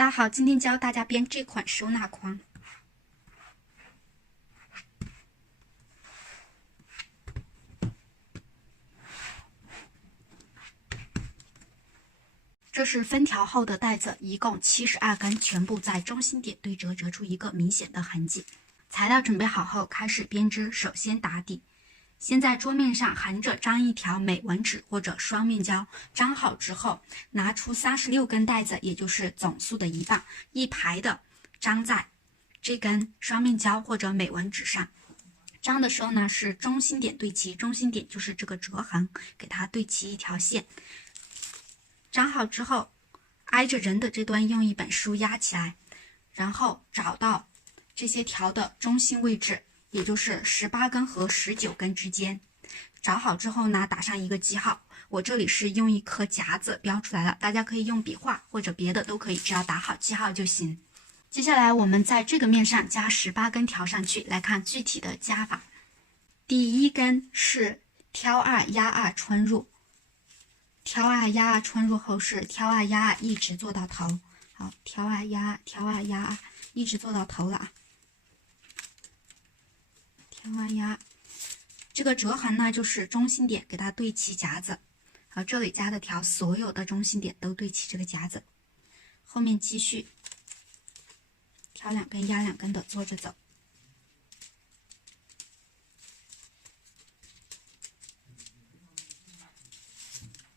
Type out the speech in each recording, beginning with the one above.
大家好，今天教大家编这款收纳筐。这是分条后的带子，一共72根，全部在中心点对折，折出一个明显的痕迹。材料准备好后，开始编织。首先打底，先在桌面上横着张一条美纹纸或者双面胶，张好之后，拿出36根带子，也就是总数的一半，一排的张在这根双面胶或者美纹纸上。张的时候呢，是中心点对齐，中心点就是这个折痕，给它对齐一条线。张好之后，挨着人的这端用一本书压起来，然后找到这些条的中心位置，也就是18根和19根之间。找好之后呢，打上一个记号。我这里是用一颗夹子标出来了，大家可以用笔画或者别的都可以，只要打好记号就行。接下来我们在这个面上加18根条上去，来看具体的加法。第一根是挑2压2穿入，挑2压2穿入后是挑2压2一直做到头。好，挑2压2，挑2压2，一直做到头了啊。挑2压2，这个折痕呢就是中心点，给它对齐夹子。好，这里加的条，所有的中心点都对齐这个夹子。后面继续挑2根压2根的做着走。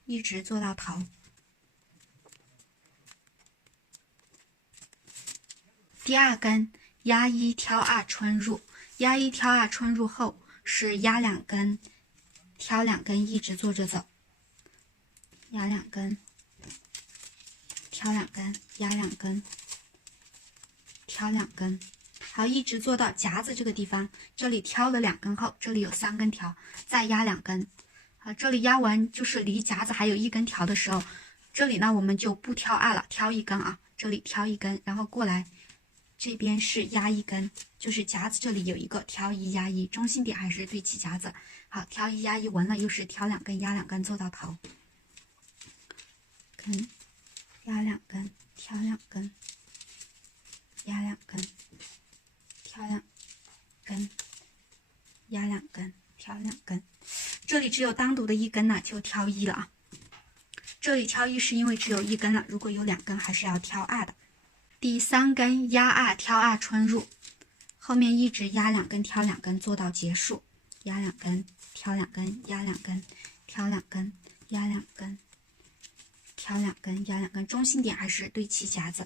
一直做到头。第二根压1挑2穿入，压1挑2穿入后是压2根，挑2根一直做着走，压2根，挑2根，压2根，挑2根。好，一直做到夹子这个地方，这里挑了2根后，这里有3根条，再压2根。好，这里压完就是离夹子还有1根条的时候，这里呢我们就不挑2了，挑1根啊，这里挑1根，然后过来这边是压1根，就是夹子这里有一个挑1压1，中心点还是对齐夹子。好，挑1压1完了，又是挑2根压2根做到头，根压2根，挑2根，压2根，挑2根，压2根，挑2根。这里只有单独的1根呢，就挑1了啊。这里挑1是因为只有1根了，如果有2根还是要挑2的。第3根压2挑2穿入，后面一直压2根挑2根做到结束，压2根挑2根压2根，挑2根压2根，挑2根压2根，中心点还是对齐夹子，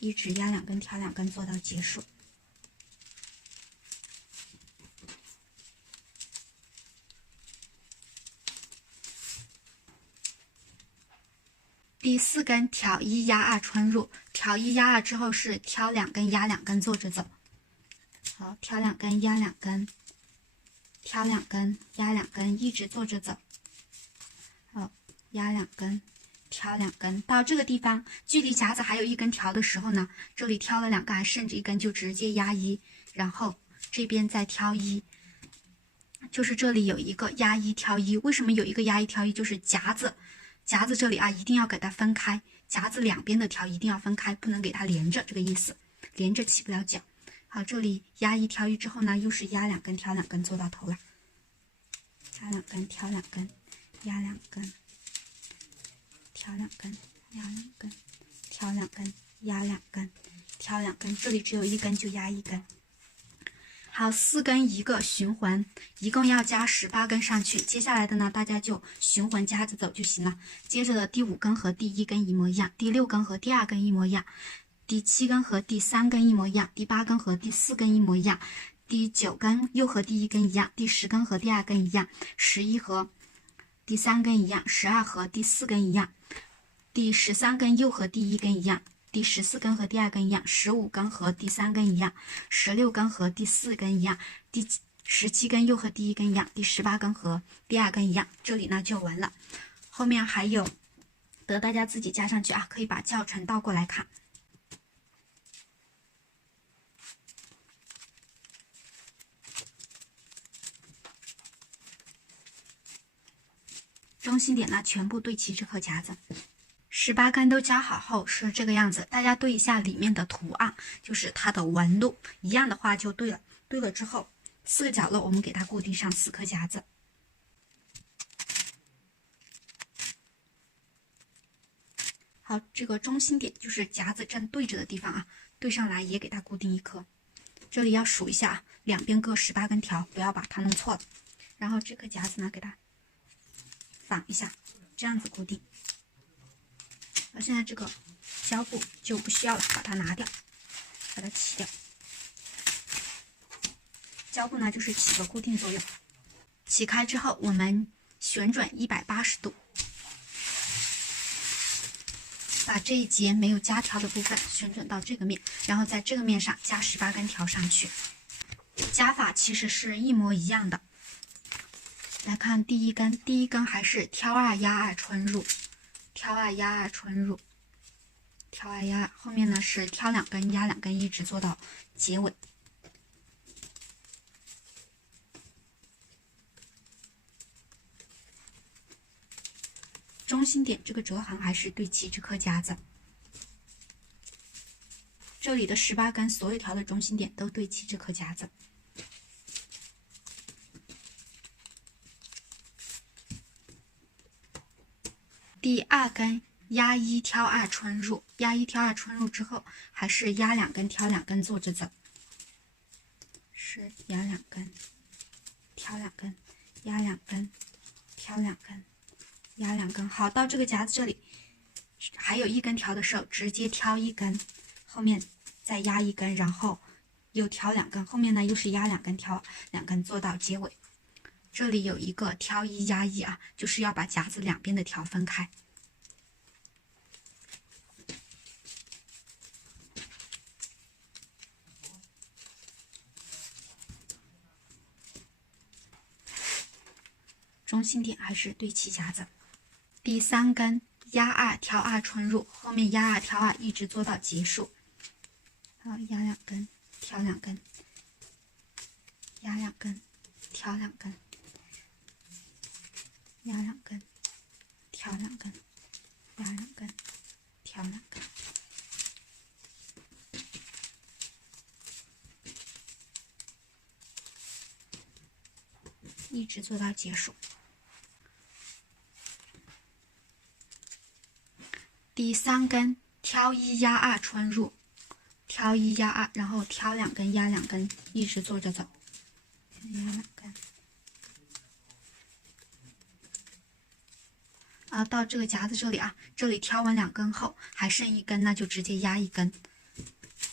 一直压2根挑2根做到结束。第4根挑1压2穿入，挑1压2之后是挑2根压2根做着走。好，挑2根压2根，挑2根压2根，一直做着走。好，压2根，挑2根，到这个地方距离夹子还有1根条的时候呢，这里挑了2根还剩着1根，就直接压1，然后这边再挑1，就是这里有一个压1挑1。为什么有一个压1挑1？就是夹子这里啊，一定要给它分开，夹子两边的条一定要分开，不能给它连着，这个意思，连着起不了角。好，这里压1挑1之后呢，又是压2根挑2根做到头了，压2根挑2根，压2根，挑2根，压2根，挑2根，压2根，挑2根，这里只有1根就压1根。好，4根一个循环，一共要加18根上去。接下来的呢，大家就循环夹着走就行了。接着的第5根和第1根一模一样，第6根和第2根一模一样，第7根和第3根一模一样，第8根和第4根一模一样，第9根又和第1根一样，第10根和第2根一样，11和第3根一样，12和第4根一样，第13根又和第1根一样，第14根和第2根一样，15根和第3根一样，16根和第4根一样，第17根又和第1根一样，第18根和第2根一样。这里呢就完了，后面还有得大家自己加上去啊，可以把教程倒过来看。中心点呢全部对齐这颗夹子。18根都加好后是这个样子，大家对一下里面的图案，就是它的纹路一样的话就对了。对了之后，4个角落我们给它固定上4颗夹子。好，这个中心点就是夹子正对着的地方啊，对上来也给它固定1颗。这里要数一下啊，两边各18根条，不要把它弄错了。然后这颗夹子呢，给它反一下，这样子固定。好，现在这个胶布就不需要了，把它拿掉，把它起掉。胶布呢，就是起个固定作用。起开之后，我们旋转180度，把这一节没有加条的部分旋转到这个面，然后在这个面上加18根条上去。加法其实是一模一样的。来看第一根，第一根还是挑2压2穿入，挑2压2穿入，挑2压2，后面呢是挑2根压2根，一直做到结尾。中心点这个折痕还是对齐这颗夹子，这里的18根所有条的中心点都对齐这颗夹子。第2根压1挑2穿入，压1挑2穿入之后，还是压2根挑2根做着走，是压2根，挑2根，压2根，挑2根，压2根。好，到这个夹子这里还有1根条的时候，直接挑1根，后面再压1根，然后又挑2根，后面呢又是压2根挑2根，做到结尾。这里有一个挑1压1啊，就是要把夹子两边的条分开。中心点还是对齐夹子。第3根压2挑2穿入，后面压2挑2一直做到结束。好，压2根，挑2根，压2根，挑2根，压2根，挑2根，压2根，挑2根。一直做到结束。第3根挑1压2穿入，挑1压2，然后挑2根压2根，一直做着走。压2根。到这个夹子这里啊，这里挑完2根后还剩1根，那就直接压1根，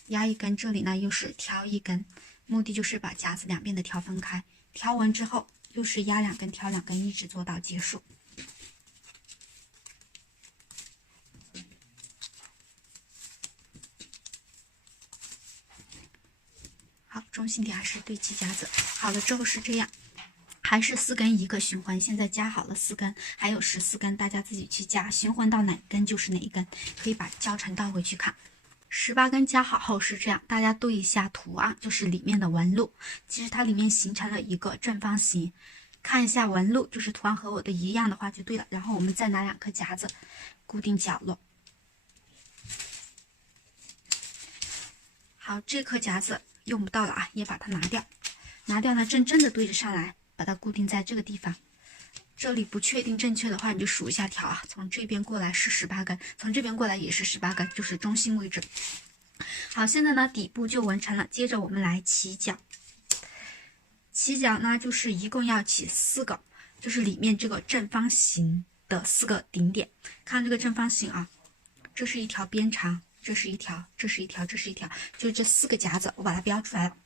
压1根。这里呢又是挑1根，目的就是把夹子两边的条分开。挑完之后又是压2根，挑2根，一直做到结束。好，中心点还是对齐夹子。好了之后是这样，还是4根一个循环。现在加好了4根，还有14根，大家自己去加，循环到哪根就是哪一根，可以把教程倒回去看。18根加好后是这样，大家对一下图案，就是里面的纹路。其实它里面形成了一个正方形，看一下纹路，就是图案和我的一样的话就对了。然后我们再拿2颗夹子固定角落。好，这颗夹子用不到了啊，也把它拿掉。拿掉呢，正正的对着上来，把它固定在这个地方。这里不确定正确的话，你就数一下条啊，从这边过来是18根，从这边过来也是18根，就是中心位置。好，现在呢底部就完成了，接着我们来起角。起角呢，就是一共要起4个，就是里面这个正方形的4个顶点。看这个正方形啊，这是一条边长，这是一条，这是一条，这是一条，就这4个夹子，我把它标出来了。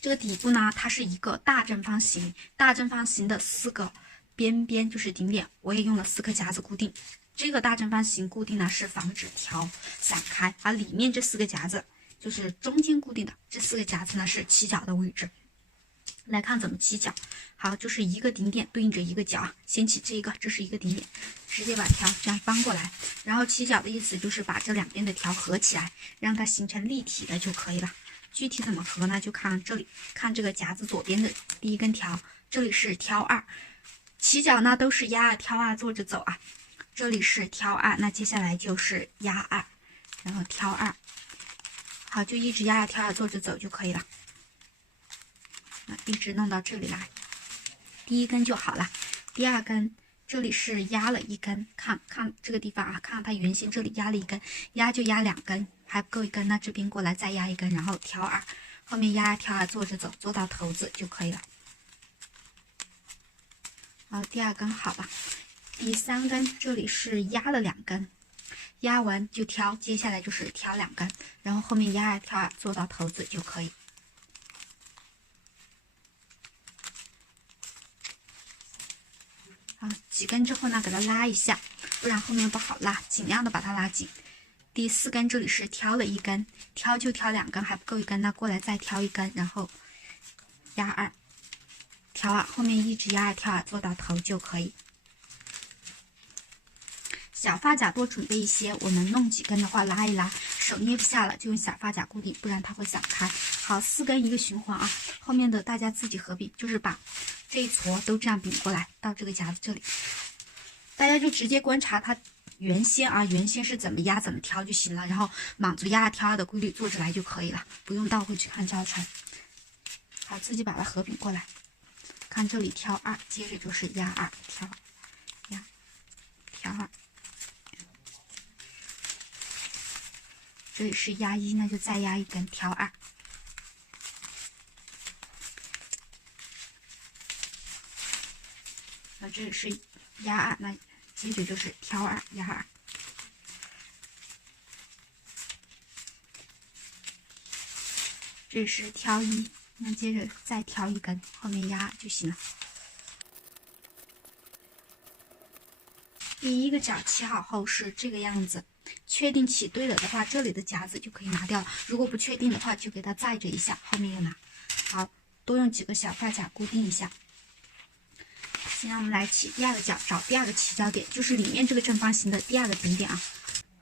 这个底部呢，它是一个大正方形，大正方形的4个边边就是顶点，我也用了4颗夹子固定。这个大正方形固定呢，是防止条散开，而里面这4个夹子就是中间固定的。这4个夹子呢是起角的位置。来看怎么起角。好，就是一个顶点对应着一个角，先起这一个，这是一个顶点，直接把条这样翻过来。然后起角的意思就是把这两边的条合起来，让它形成立体的就可以了。具体怎么合呢？就看这里，看这个夹子左边的第1根条，这里是挑2，起角呢都是压2挑2做着走啊。这里是挑2，那接下来就是压2，然后挑2，好，就一直压挑2做着走就可以了。一直弄到这里来，第一根就好了。第二根这里是压了一根，看这个地方啊，看它圆心这里压了一根，压就压2根，还不够一根，那这边过来再压一根，然后挑2，后面压挑2做着走，做到头子就可以了。好，第2根好了。第3根这里是压了2根，压完就挑，接下来就是挑2根，然后后面压挑2做到头子就可以。几根之后呢，给它拉一下，不然后面不好拉，尽量的把它拉紧。第4根这里是挑了1根，挑就挑2根，还不够1根，那过来再挑1根，然后压2，挑2，后面一直压挑2做到头就可以。小发夹多准备一些，我们弄几根的话拉一拉，手捏不下了就用小发夹固定，不然它会散开。好，4根一个循环啊，后面的大家自己合并，就是把这一撮都这样拧过来到这个夹子这里，大家就直接观察它原先啊，原先是怎么压怎么挑就行了，然后莽足压挑2的规律做着来就可以了，不用倒回去看教程。好，自己把它合并过来，看这里挑2，接着就是压2，挑2。这里是压1，那就再压1根，挑2。这里是压2，那接着就是挑2，压2。这里是挑1，那接着再挑1根，后面压2就行了。第一个角起好后是这个样子，确定起对了的话，这里的夹子就可以拿掉了。如果不确定的话，就给它载着一下，后面又拿。好，多用几个小发夹固定一下。现在我们来起第2个角，找第2个起角点，就是里面这个正方形的第2个顶点啊。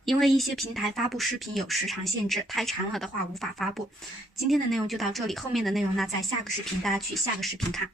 因为一些平台发布视频有时长限制，太长了的话无法发布。今天的内容就到这里，后面的内容呢，在下个视频大家去下个视频看。